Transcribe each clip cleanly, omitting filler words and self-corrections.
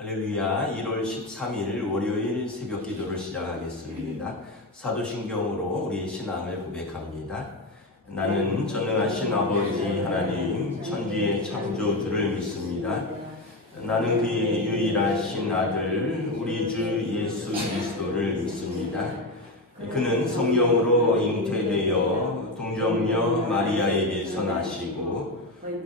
할렐루야. 1월 13일 월요일 새벽 기도를 시작하겠습니다. 사도신경으로 우리 신앙을 고백합니다. 나는 전능하신 아버지 하나님 천지의 창조주를 믿습니다. 나는 그의 유일하신 아들 우리 주 예수 그리스도를 믿습니다. 그는 성령으로 잉태되어 동정녀 마리아에게서 나시고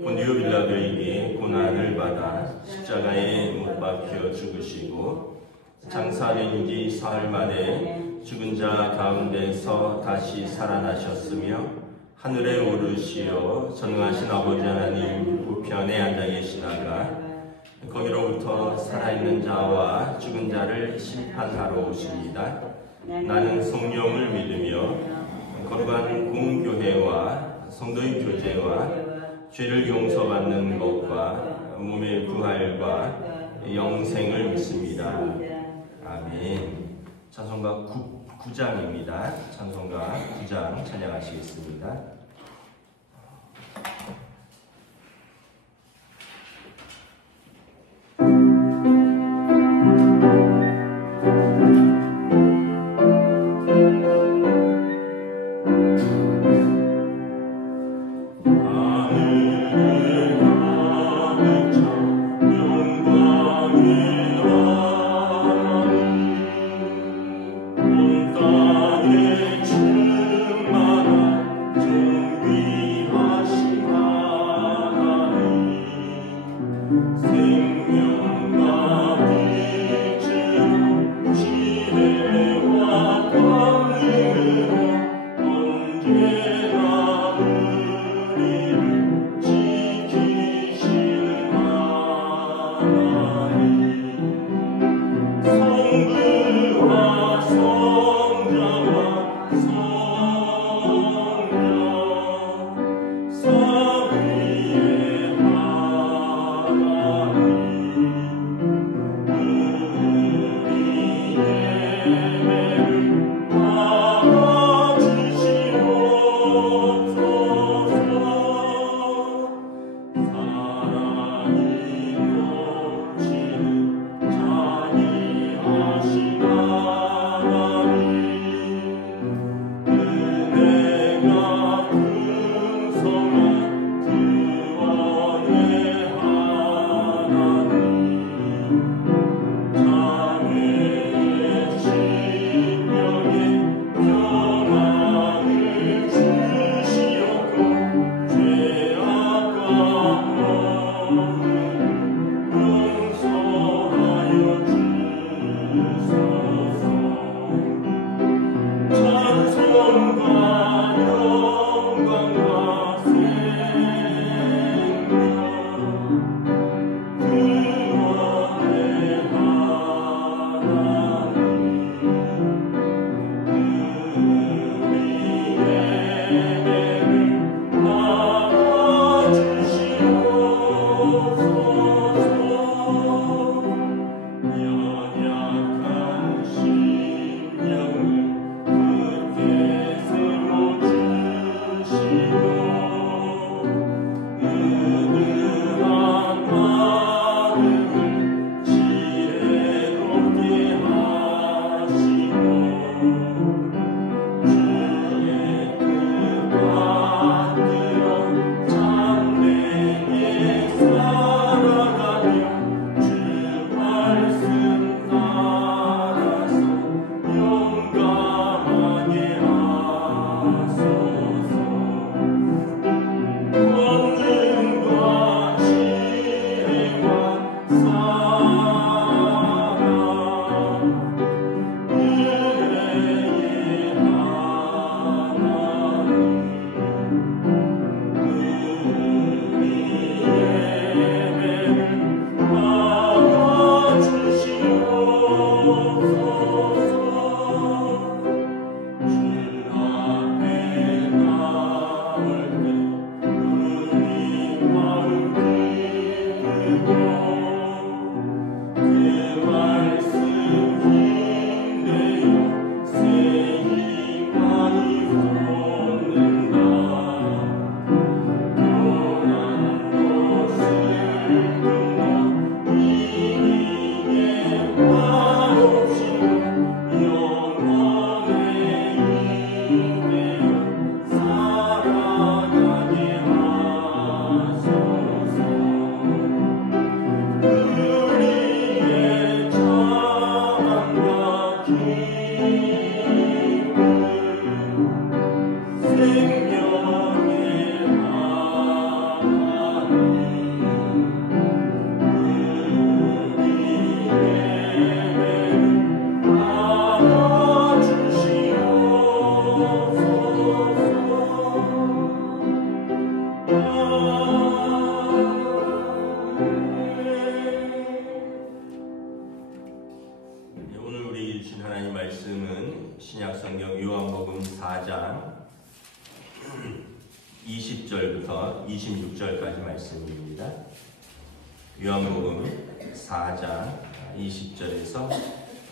본디오 빌라도에게 고난을 받아 십자가에 못 박혀 죽으시고 장사된 지 사흘 만에 죽은 자 가운데서 다시 살아나셨으며 하늘에 오르시어 전능하신 아버지 하나님 우편에 앉아 계시다가 거기로부터 살아있는 자와 죽은 자를 심판하러 오십니다. 나는 성령을 믿으며 거룩한 공교회와 성도의 교제와 죄를 용서받는 것과 몸의 부활과 영생을 믿습니다. 아멘. 찬송가 9장입니다. 찬송가 9장 찬양하시겠습니다. 신약성경 요한복음 4장 20절부터 26절까지 말씀입니다. 요한복음 4장 20절에서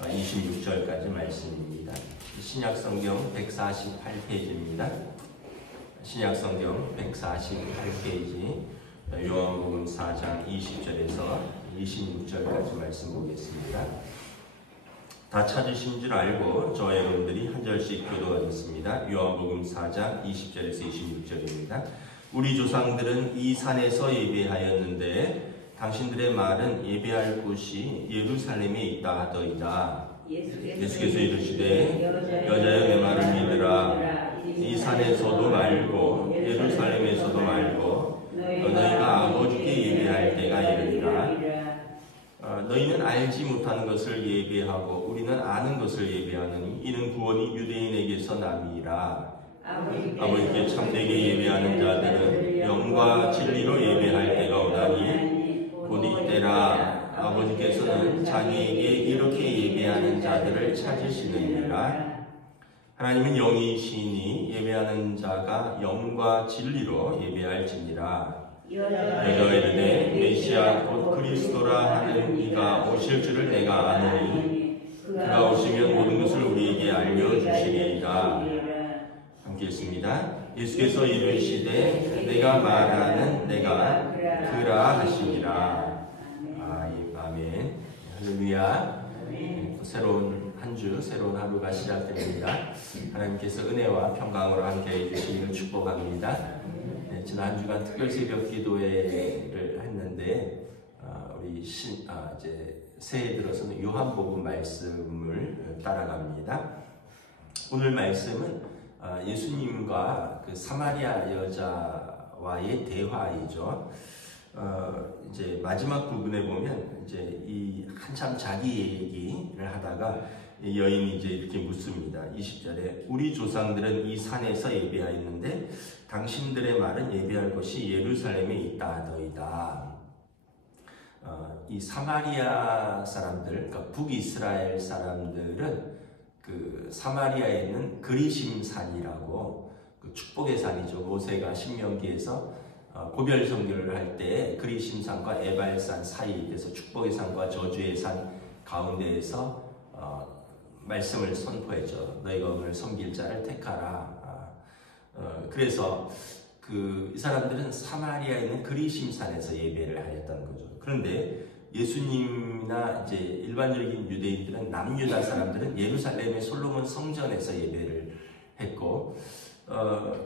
26절까지 말씀입니다. 신약성경 148페이지입니다. 신약성경 148페이지 요한복음 4장 20절에서 26절까지 말씀 보겠습니다. 다 찾으신 줄 알고 저와 여러분들이 한 절씩 교도하겠습니다. 요한복음 4장 20절에서 26절입니다. 우리 조상들은 이 산에서 예배하였는데 당신들의 말은 예배할 곳이 예루살렘에 있다 하더이다. 예수께서 이르시되 여자여 내 말을 믿으라. 이 산에서도 말고 예루살렘에서도 말고 너희가 아버지께 예배할 때가 이르리라. 너희는 알지 못하는 것을 예배하고 우리는 아는 것을 예배하느니 이는 구원이 유대인에게서 남이라. 아버지께 참되게 예배하는 자들은 영과 진리로 예배할 때가 오나니 곧 이때라. 아버지께서는 자기에게 이렇게 예배하는 자들을 찾으시느니라. 하나님은 영이시니 예배하는 자가 영과 진리로 예배할지니라. 여자가 이르되 메시아 곧 그리스도라 하는 이가 오실 줄을 내가 아노니 그가 오시면 모든 것을 우리에게 알려주시리이다. 함께 읽습니다. 예수께서 이르시되 내가 말하는 내가 그라 하시니라. 아멘. 할렐루야. 새로운 한 주, 새로운 하루가 시작됩니다. 하나님께서 은혜와 평강으로 함께 해주시기를 축복합니다. 지난 한 주간 특별 새벽 기도회를 했는데 우리 이제 새해 들어서는 요한복음 말씀을 따라갑니다. 오늘 말씀은 예수님과 그 사마리아 여자와의 대화이죠. 이제 마지막 부분에 보면 이제 이 한참 자기 얘기를 하다가 여인이 이제 이렇게 묻습니다. 20절에 우리 조상들은 이 산에서 예배하였는데 당신들의 말은 예배할 곳이 예루살렘에 있다 하더이다. 이 사마리아 사람들, 그러니까 북이스라엘 사람들은 그 사마리아에 있는 그리심 산이라고 그 축복의 산이죠. 모세가 신명기에서 고별 선교를 할 때 그리심 산과 에발산 사이에서 축복의 산과 저주의 산 가운데에서 말씀을 선포했죠. 너희가 오늘 섬길 자를 택하라. 그래서 이 사람들은 사마리아에 있는 그리심 산에서 예배를 하였다는 거죠. 그런데 예수님이나 이제 일반적인 유대인들은 남유다 사람들은 예루살렘의 솔로몬 성전에서 예배를 했고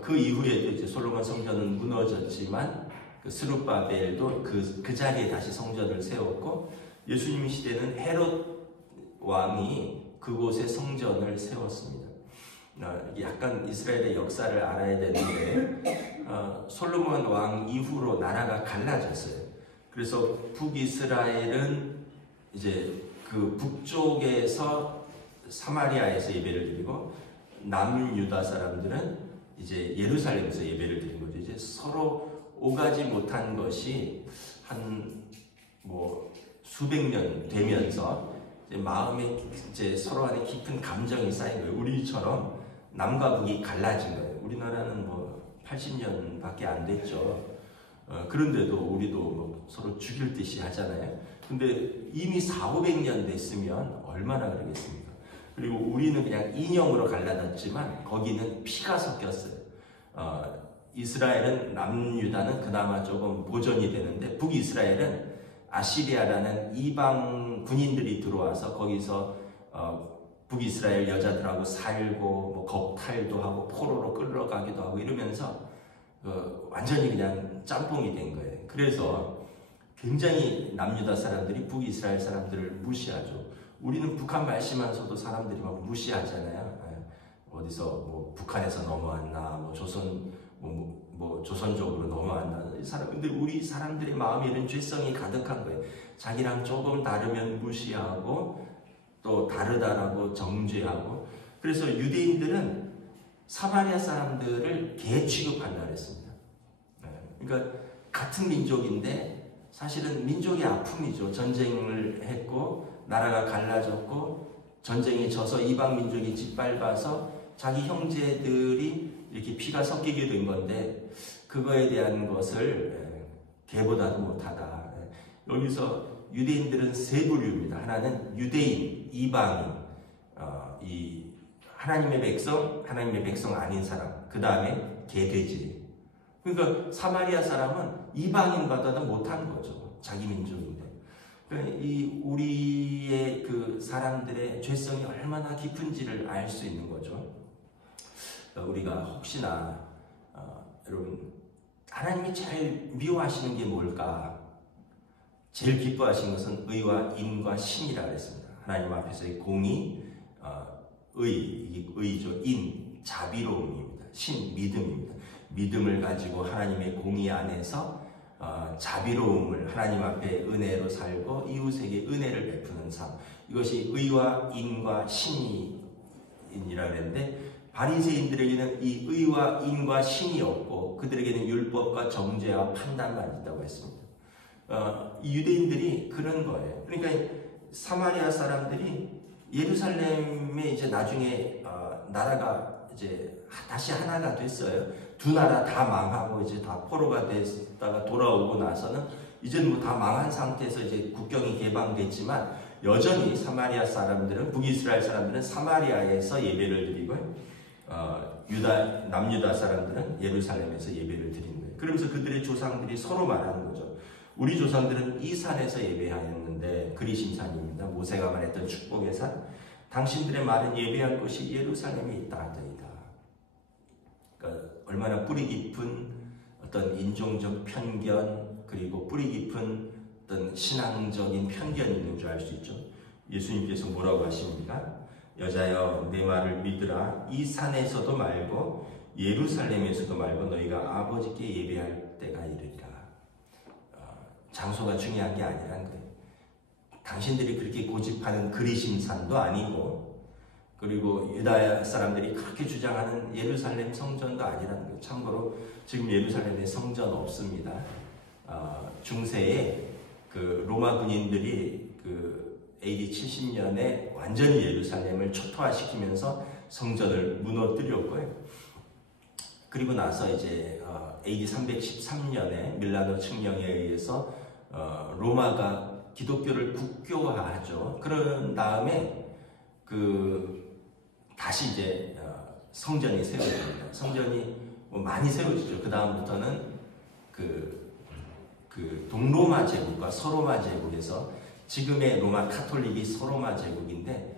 그 이후에도 이제 솔로몬 성전은 무너졌지만 그 스룹바벨도 그 자리에 다시 성전을 세웠고 예수님 시대는 헤롯 왕이 그곳에 성전을 세웠습니다. 약간 이스라엘의 역사를 알아야 되는데 솔로몬 왕 이후로 나라가 갈라졌어요. 그래서 북이스라엘은 이제 그 북쪽에서 사마리아에서 예배를 드리고 남유다 사람들은 이제 예루살렘에서 예배를 드린 거죠. 이제 서로 오가지 못한 것이 한 수백 년 되면서 이제 마음에 이제 서로 안에 깊은 감정이 쌓인 거예요. 우리처럼 남과 북이 갈라진 거예요. 우리나라는 80년밖에 안 됐죠. 그런데도 우리도 서로 죽일 듯이 하잖아요. 근데 이미 400~500년 됐으면 얼마나 그러겠습니까? 그리고 우리는 그냥 인형으로 갈라졌지만 거기는 피가 섞였어요. 이스라엘은 남유다는 그나마 조금 보존이 되는데 북이스라엘은 아시리아라는 이방 군인들이 들어와서 거기서 북이스라엘 여자들하고 살고 겁탈도 하고 포로로 끌어가기도 하고 이러면서 완전히 그냥 짬뽕이 된 거예요. 그래서 굉장히 남유다 사람들이 북이스라엘 사람들을 무시하죠. 우리는 북한 말씀하면서도 사람들이 막 무시하잖아요. 어디서 북한에서 넘어왔나, 조선족으로 넘어왔나. 근데 우리 사람들의 마음에 이런 죄성이 가득한 거예요. 자기랑 조금 다르면 무시하고 또 다르다라고 정죄하고. 그래서 유대인들은 사마리아 사람들을 개 취급한다 그랬습니다. 그러니까 같은 민족인데 사실은 민족의 아픔이죠. 전쟁을 했고 나라가 갈라졌고 전쟁에 져서 이방 민족이 짓밟아서 자기 형제들이 이렇게 피가 섞이게 된 건데 그거에 대한 것을 개보다도 못하다. 여기서 유대인들은 세 부류입니다. 하나는 유대인, 이방인, 이 하나님의 백성 아닌 사람, 그 다음에 개돼지. 그러니까 사마리아 사람은 이방인보다도 못한 거죠. 자기 민족인데. 그러니까 이 우리의 그 사람들의 죄성이 얼마나 깊은지를 알 수 있는 거죠. 우리가 혹시나 여러분 하나님이 제일 미워하시는 게 뭘까? 제일 기뻐하시는 것은 의와 인과 신이라 그랬습니다. 하나님 앞에서의 공의, 의죠. 인, 자비로움입니다. 신, 믿음입니다. 믿음을 가지고 하나님의 공의 안에서 자비로움을 하나님 앞에 은혜로 살고 이웃에게 은혜를 베푸는 삶. 이것이 의와 인과 신이라 그랬는데 바리새인들에게는 이 의와 인과 신이 없고 그들에게는 율법과 정죄와 판단만 있다고 했습니다. 이 유대인들이 그런 거예요. 그러니까 사마리아 사람들이 예루살렘에 이제 나중에 나라가 이제 다시 하나가 됐어요. 두 나라 다 망하고 이제 다 포로가 됐다가 돌아오고 나서는 이제는 뭐 다 망한 상태에서 이제 국경이 개방됐지만 여전히 사마리아 사람들은 북이스라엘 사람들은 사마리아에서 예배를 드리고 남유다 사람들은 예루살렘에서 예배를 드리는 거예요. 그러면서 그들의 조상들이 서로 말하는 거죠. 우리 조상들은 이 산에서 예배하였는데 그리심산입니다. 모세가 말했던 축복의 산. 당신들의 말은 예배할 곳이 예루살렘에 있다 하더이다. 그러니까 얼마나 뿌리 깊은 어떤 인종적 편견 그리고 뿌리 깊은 어떤 신앙적인 편견이 있는 줄 알 수 있죠. 예수님께서 뭐라고 하십니까? 여자여 내 말을 믿으라. 이 산에서도 말고 예루살렘에서도 말고 너희가 아버지께 예배할 때가 이르리라. 장소가 중요한 게 아니란 거예요. 당신들이 그렇게 고집하는 그리심산도 아니고 그리고 유다 사람들이 그렇게 주장하는 예루살렘 성전도 아니라는 거예요. 참고로 지금 예루살렘에 성전 없습니다. 중세에 그 로마 군인들이 그 AD 70년에 완전히 예루살렘을 초토화시키면서 성전을 무너뜨렸고요. 그리고 나서 이제 AD 313년에 밀라노 칙령에 의해서 로마가 기독교를 국교화하죠. 그런 다음에 다시 이제 성전이 세워집니다. 성전이 뭐 많이 세워지죠. 그 다음부터는 동로마 제국과 서로마 제국에서 지금의 로마 카톨릭이 서로마 제국인데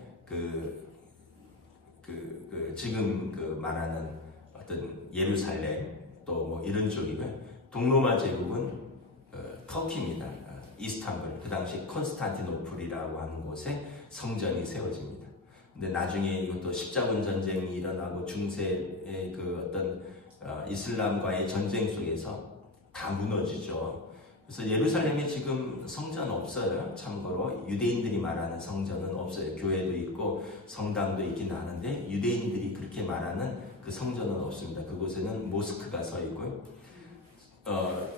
지금 말하는 어떤 예루살렘 또 뭐 이런 쪽이고요. 동로마 제국은 터키입니다. 이스탄불, 그 당시 콘스탄티노플이라고 하는 곳에 성전이 세워집니다. 근데 나중에 이것도 십자군 전쟁이 일어나고 중세의 그 어떤 이슬람과의 전쟁 속에서 다 무너지죠. 그래서 예루살렘에 지금 성전 없어요. 참고로 유대인들이 말하는 성전은 없어요. 교회도 있고 성당도 있긴 하는데 유대인들이 그렇게 말하는 그 성전은 없습니다. 그곳에는 모스크가 서 있고요.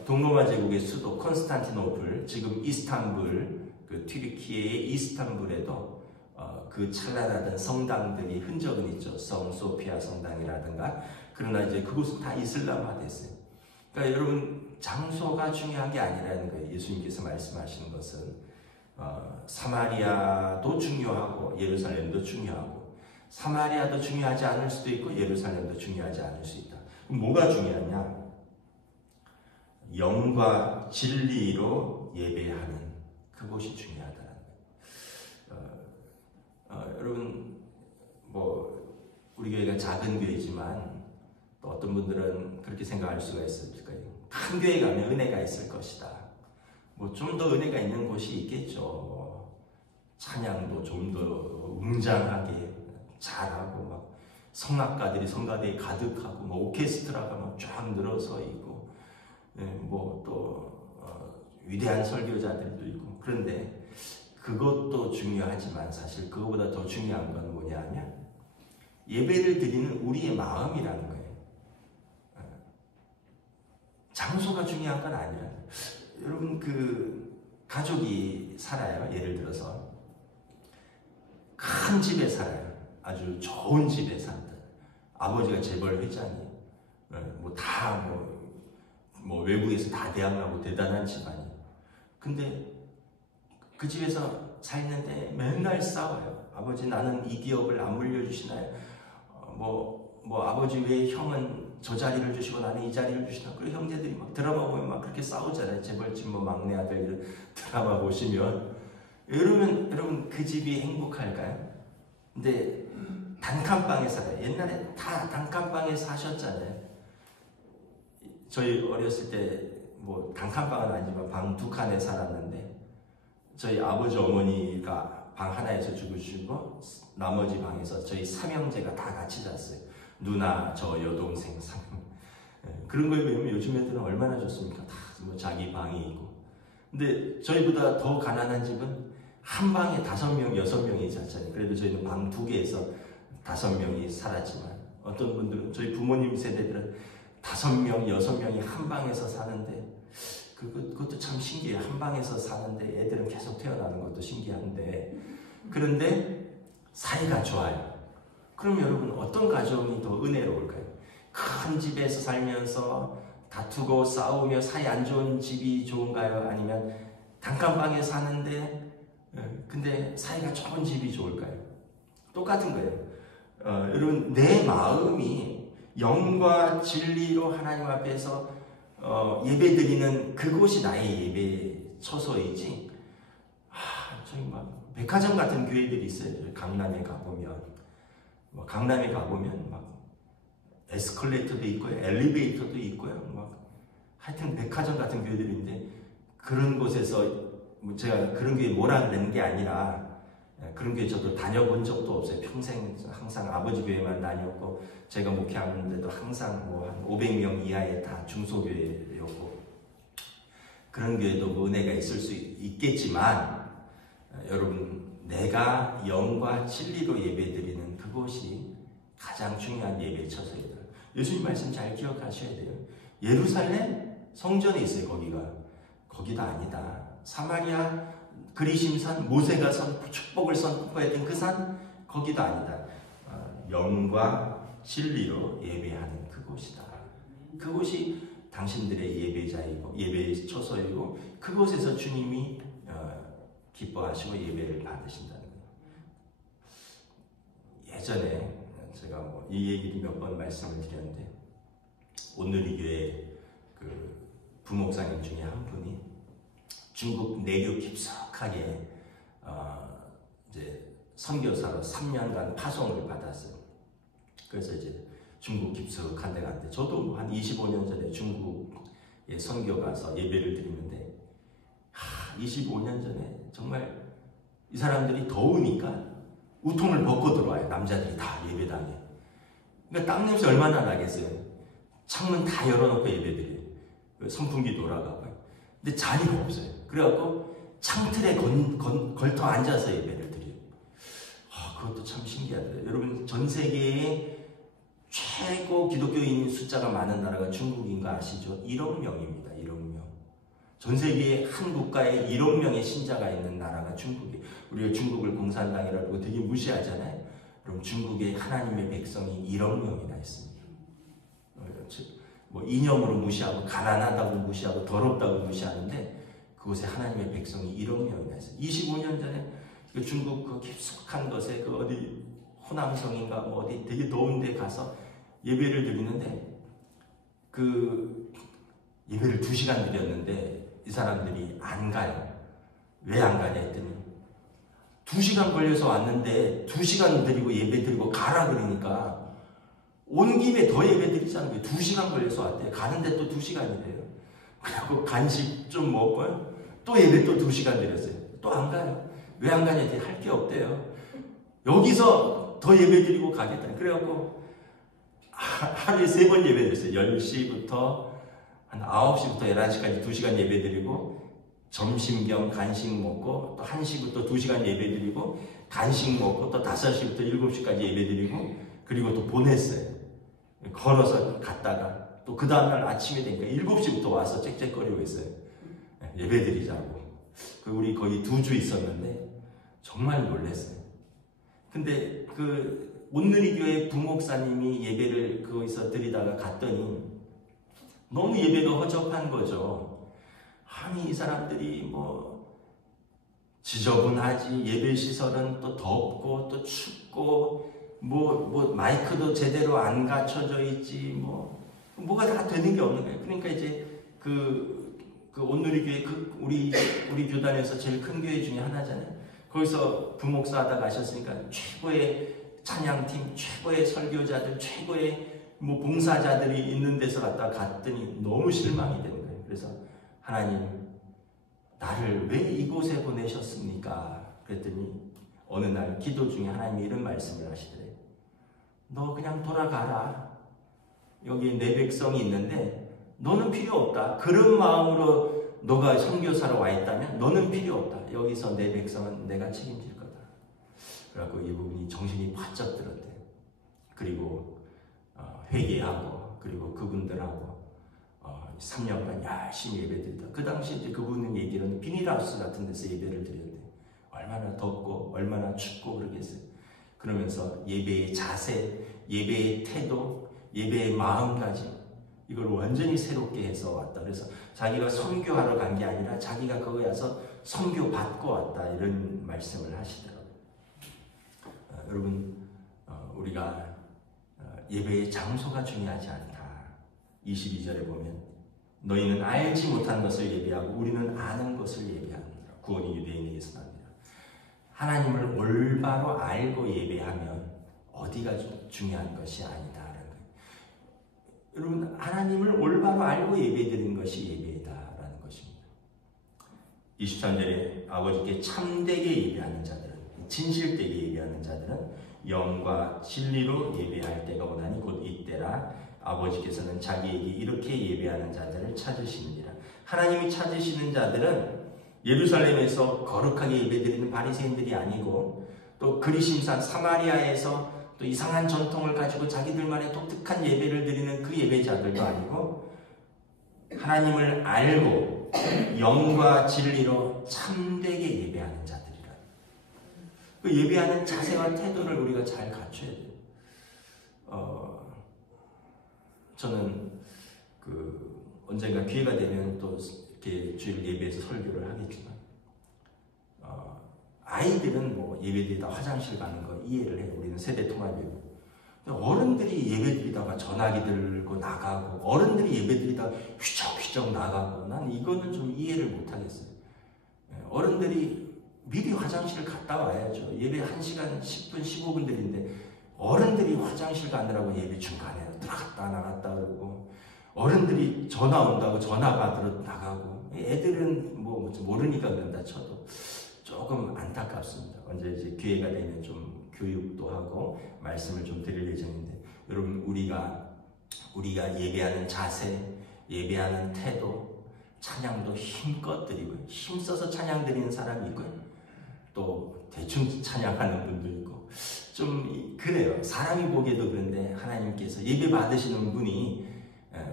동로마 제국의 수도 콘스탄티노플, 지금 이스탄불, 그 튀르키예의 이스탄불에도 그 찬란하던 성당들이 흔적은 있죠. 성 소피아 성당이라든가. 그러나 이제 그곳은 다 이슬람화 됐어요. 그러니까 여러분 장소가 중요한 게 아니라는 거예요. 예수님께서 말씀하시는 것은 사마리아도 중요하고 예루살렘도 중요하고 사마리아도 중요하지 않을 수도 있고 예루살렘도 중요하지 않을 수 있다. 그럼 뭐가 중요하냐? 영과 진리로 예배하는 그곳이 중요하다는 거예요. 여러분 뭐 우리 교회가 작은 교회지만 또 어떤 분들은 그렇게 생각할 수가 있을 거예요. 큰 교회 가면 은혜가 있을 것이다. 뭐 좀 더 은혜가 있는 곳이 있겠죠. 찬양도 좀 더 웅장하게 잘하고 막 성악가들이 성가대에 가득하고 뭐 오케스트라가 막 쫙 늘어서 있고 뭐 또 위대한 설교자들도 있고. 그런데 그것도 중요하지만 사실 그것보다 더 중요한 건 뭐냐 하면 예배를 드리는 우리의 마음이라는 거예요. 장소가 중요한 건 아니라 여러분 그 가족이 살아요. 예를 들어서 큰 집에 살아요. 아주 좋은 집에 산다. 아버지가 재벌 회장이에요. 뭐 외국에서 다 대학 나고 대단한 집안이에요. 근데 그 집에서 살는데 맨날 싸워요. 아버지, 나는 이 기업을 안 물려주시나요? 아버지 왜 형은 저 자리를 주시고 나는 이 자리를 주시나? 그리고 형제들이 막 드라마 보면 막 그렇게 싸우잖아요. 재벌집 막내 아들 이런 드라마 보시면. 여러분 그 집이 행복할까요? 근데 단칸방에 살아요. 옛날에 다 단칸방에 사셨잖아요. 저희 어렸을 때 뭐 단칸방은 아니지만 방 2칸에 살았는데, 저희 아버지 어머니가 방 하나에서 죽으시고 나머지 방에서 저희 삼형제가 다 같이 잤어요. 누나, 저 여동생, 그런 거에 비하면 요즘 애들은 얼마나 좋습니까? 다 뭐 자기 방이 있고. 근데 저희보다 더 가난한 집은 한 방에 5명, 6명이 잤잖아요. 그래도 저희는 방 2개에서 5명이 살았지만, 어떤 분들은 저희 부모님 세대들은 5명, 6명이 한 방에서 사는데, 그것도 참 신기해요. 한 방에서 사는데 애들은 계속 태어나는 것도 신기한데, 그런데 사이가 좋아요. 그럼 여러분 어떤 가정이 더 은혜로울까요? 큰 집에서 살면서 다투고 싸우며 사이 안 좋은 집이 좋은가요? 아니면 단칸방에 사는데 근데 사이가 좋은 집이 좋을까요? 똑같은 거예요. 여러분, 내 마음이 영과 진리로 하나님 앞에서 예배드리는 그곳이 나의 예배 처소이지. 저희 막 백화점 같은 교회들이 있어요. 강남에 가보면 막 에스컬레이터도 있고요, 엘리베이터도 있고요. 하여튼 백화점 같은 교회들인데, 그런 곳에서 제가 그런 교회 뭐라 그러는 게 아니라, 그런 교회 저도 다녀본 적도 없어요. 평생 항상 아버지 교회만 다녔고, 제가 목회하는데도 항상 한 500명 이하의 다 중소교회였고, 그런 교회도 은혜가 있을 수 있겠지만, 여러분, 내가 영과 진리로 예배드리는 그곳이 가장 중요한 예배 처소이다. 예수님 말씀 잘 기억하셔야 돼요. 예루살렘 성전에 있어요. 거기가 아니다. 사마리아 그리심산, 모세가 축복을 선포했던 그 산, 거기도 아니다. 영과 진리로 예배하는 그곳이다. 그곳이 당신들의 예배자이고 예배의 처소이고, 그곳에서 주님이 기뻐하시고 예배를 받으신다는 거예요. 예전에 제가 이 얘기를 몇 번 말씀을 드렸는데, 오늘이 교회 그 부목사님 중에 한 분이 중국 내륙 깊숙하게 이제 선교사로 3년간 파송을 받았어요. 그래서 이제 중국 깊숙한 데 갔는데, 저도 한 25년 전에 중국에 선교 가서 예배를 드리는데, 25년 전에 정말 이 사람들이 더우니까 우통을 벗고 들어와요. 남자들이 다 예배당에. 그러니까 땀 냄새 얼마나 나겠어요. 창문 다 열어놓고 예배드려요. 선풍기 돌아가고요. 근데 자리가 없어요. 그래갖고 창틀에 걸터 앉아서 예배를 드려요. 그것도 참 신기하더라고요. 여러분, 전 세계에 최고 기독교인 숫자가 많은 나라가 중국인 거 아시죠? 1억 명입니다. 1억 명. 전 세계에 한 국가에 1억 명의 신자가 있는 나라가 중국이에요. 우리가 중국을 공산당이라고 되게 무시하잖아요. 그럼 중국에 하나님의 백성이 1억 명이나 있습니다. 이념으로 무시하고, 가난하다고 무시하고, 더럽다고 무시하는데, 그곳에 하나님의 백성이 1억 명이나 있어요. 25년 전에 중국 그 깊숙한 것에 어디 호남성인가 어디 되게 더운 데 가서 예배를 드리는데, 그 예배를 2시간 드렸는데 이 사람들이 안 가요. 왜 안 가냐 했더니, 2시간 걸려서 왔는데 2시간 드리고 예배 드리고 가라 그러니까 온 김에 더 예배 드리자는 거예요. 2시간 걸려서 왔대요. 가는데 또 2시간이래요. 그리고 간식 좀 먹고요, 또 예배 또 2시간 드렸어요. 또 안 가요. 왜 안 가냐 했더니 할 게 없대요. 여기서 더 예배 드리고 가겠다. 그래갖고 하루에 3번 예배 드렸어요. 10시부터 한 9시부터 11시까지 2시간 예배 드리고, 점심 겸 간식 먹고, 또 1시부터 2시간 예배 드리고, 간식 먹고, 또 5시부터 7시까지 예배 드리고, 그리고 또 보냈어요. 걸어서 갔다가, 또 그 다음날 아침에 되니까 7시부터 와서 짹짹거리고 있어요. 예배 드리자고. 우리 거의 2주 있었는데, 정말 놀랐어요. 근데 그 온누리교회 부목사님이 예배를 거기서 드리다가 갔더니 너무 예배가 허접한 거죠. 아니 이 사람들이 뭐 지저분하지, 예배 시설은 또 덥고 또 춥고 뭐 마이크도 제대로 안 갖춰져 있지, 뭐가 다 되는 게 없는 거예요. 그러니까 이제 그 온누리교회 우리 교단에서 제일 큰 교회 중에 하나잖아요. 거기서 부목사 하다 가셨으니까 최고의 찬양팀, 최고의 설교자들, 최고의 뭐 봉사자들이 있는 데서 갔더니 너무 실망이 되는 거예요. 그래서 하나님, 나를 왜 이곳에 보내셨습니까? 그랬더니 어느 날 기도 중에 하나님이 이런 말씀을 하시더래요. 너 그냥 돌아가라. 여기 내 백성이 있는데 너는 필요 없다. 그런 마음으로 너가 선교사로 와 있다면 너는 필요 없다. 여기서 내 백성은 내가 책임질 거다. 그래갖고 이분이 정신이 바짝 들었대요. 그리고 회개하고 그리고 그분들하고 3년간 열심히 예배드리다. 그 당시 이제 그분은 얘기는 비닐하우스 같은 데서 예배를 드렸대요. 얼마나 덥고 얼마나 춥고 그러겠어요. 그러면서 예배의 자세, 예배의 태도, 예배의 마음가짐, 이걸 완전히 새롭게 해서 왔다. 그래서 자기가 선교하러 간 게 아니라 자기가 거기 와서 선교 받고 왔다, 이런 말씀을 하시더라고요. 여러분, 우리가 예배의 장소가 중요하지 않다. 22절에 보면 너희는 알지 못한 것을 예배하고 우리는 아는 것을 예배합니다. 구원이 유대인에게서 납니다. 하나님을 올바로 알고 예배하면 어디가 중요한 것이 아니다라는 거예요. 여러분, 하나님을 올바로 알고 예배드리는 것이 예배다라는 것입니다. 23절에 아버지께 참되게 예배하는 자들은, 진실되게 예배하는 자들은 영과 진리로 예배할 때가 오나니 곧 이때라. 아버지께서는 자기에게 이렇게 예배하는 자들을 찾으시느니라. 하나님이 찾으시는 자들은 예루살렘에서 거룩하게 예배드리는 바리새인들이 아니고, 또 그리심산 사마리아에서 또 이상한 전통을 가지고 자기들만의 독특한 예배를 드리는 그 예배자들도 아니고, 하나님을 알고 영과 진리로 참되게 예배하는 자들이라. 그 예배하는 자세와 태도를 우리가 잘 갖춰야 돼요. 저는 언젠가 기회가 되면 또 이렇게 주일 예배에서 설교를 하겠지만, 아이들은 뭐 예배드리다 화장실 가는 거 이해를 해요. 우리는 세대 통합이고. 어른들이 예배드리다가 전화기 들고 나가고, 어른들이 예배드리다가 휘적휘적 나가고, 난 이거는 좀 이해를 못 하겠어요. 어른들이 미리 화장실 갔다 와야죠. 예배 1시간 10분 15분 드리는데 어른들이 화장실 가느라고 예배 중간에 들어갔다 나갔다 그러고, 어른들이 전화 온다고 전화 받으러 나가고, 애들은 뭐 모르니까 그런다 쳐도 조금 안타깝습니다. 언제 이제 기회가 되면 좀 교육도 하고 말씀을 좀 드릴 예정인데, 여러분, 우리가 예배하는 자세, 예배하는 태도, 찬양도 힘껏 드리고, 힘써서 찬양 드리는 사람이 있고요, 또 대충 찬양하는 분도 있고, 좀 그래요. 사람이 보기에도 그런데 하나님께서 예배 받으시는 분이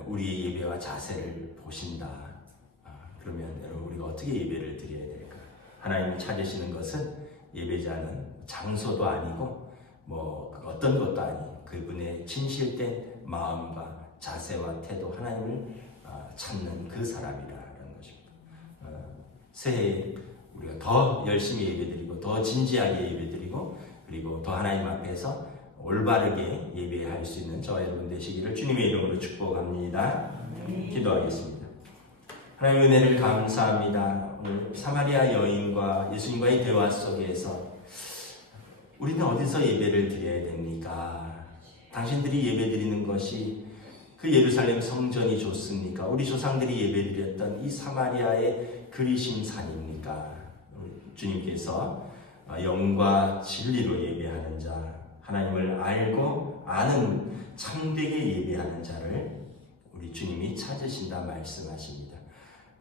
우리의 예배와 자세를 보신다. 그러면 여러분, 우리가 어떻게 예배를 드려야 될까? 하나님이 찾으시는 것은 예배자는 장소도 아니고 뭐 어떤 것도 아니고 그분의 진실된 마음과 자세와 태도, 하나님을 찾는 그 사람이라는 것입니다. 새해에 우리가 더 열심히 예배드리고, 더 진지하게 예배드리고, 그리고 더 하나님 앞에서 올바르게 예배할 수 있는 저와 여러분 되시기를 주님의 이름으로 축복합니다. 기도하겠습니다. 하나님의 은혜를 감사합니다. 오늘 사마리아 여인과 예수님과의 대화 속에서 우리는 어디서 예배를 드려야 됩니까? 당신들이 예배드리는 것이 그 예루살렘 성전이 좋습니까? 우리 조상들이 예배드렸던 이 사마리아의 그리심산입니까? 주님께서 영과 진리로 예배하는 자, 하나님을 알고 아는 참되게 예배하는 자를 우리 주님이 찾으신다 말씀하십니다.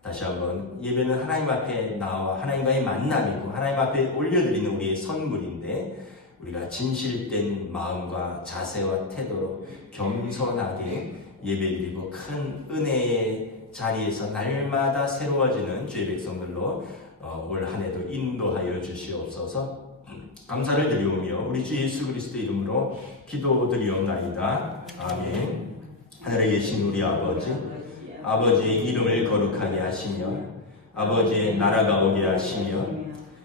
다시 한번, 예배는 하나님 앞에 나와 하나님과의 만남이고 하나님 앞에 올려드리는 우리의 선물인데, 우리가 진실된 마음과 자세와 태도로 겸손하게 예배드리고 큰 은혜의 자리에서 날마다 새로워지는 주의 백성들로 올 한 해도 인도하여 주시옵소서. 감사를 드리오며 우리 주 예수 그리스도의 이름으로 기도드리옵나이다. 아멘. 하늘에 계신 우리 아버지의 이름을 거룩하게 하시며 아버지의 나라가 오게 하시며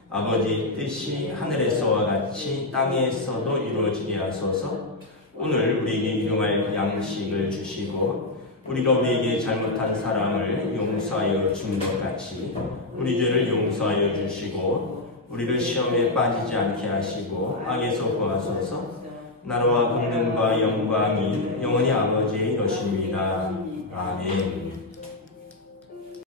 아버지의 뜻이 하늘에서와 같이 땅에서도 이루어지게 하소서. 오늘 우리에게 일용할 양식을 주시고 우리가 우리에게 잘못한 사람을 용서하여 준 것 같이 우리 죄를 용서하여 주시고 우리를 시험에 빠지지 않게 하시고 악에서 구하소서. 나라와 권능과 영광이 영원히 아버지의 것입니다. 아멘.